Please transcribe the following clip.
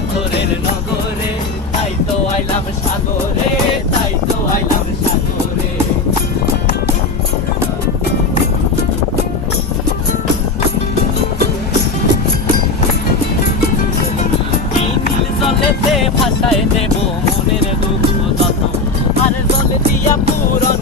পাথরের নগরে, তাই তো আইলাম সাগরে, তাই তো আইলাম সাগরে। এই নীল জলেতে ভাসায় দেব মনের দুঃখ যত, আর জলে দিয়া পূরণ